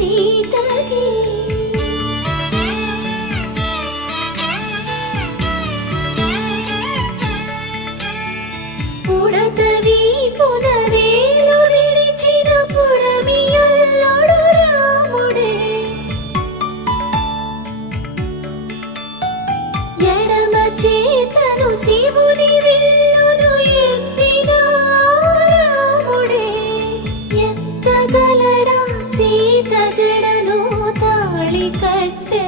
ಸೀತೆಗೆ పుడతవి పునరేలు విడిచిన పుడమియల్లొడు రాముడే ఎడమ చేతను శివుని విల్లును ఎత్తిన రాముడే ఎత్తగలడా సీత జడను తాళి కట్టి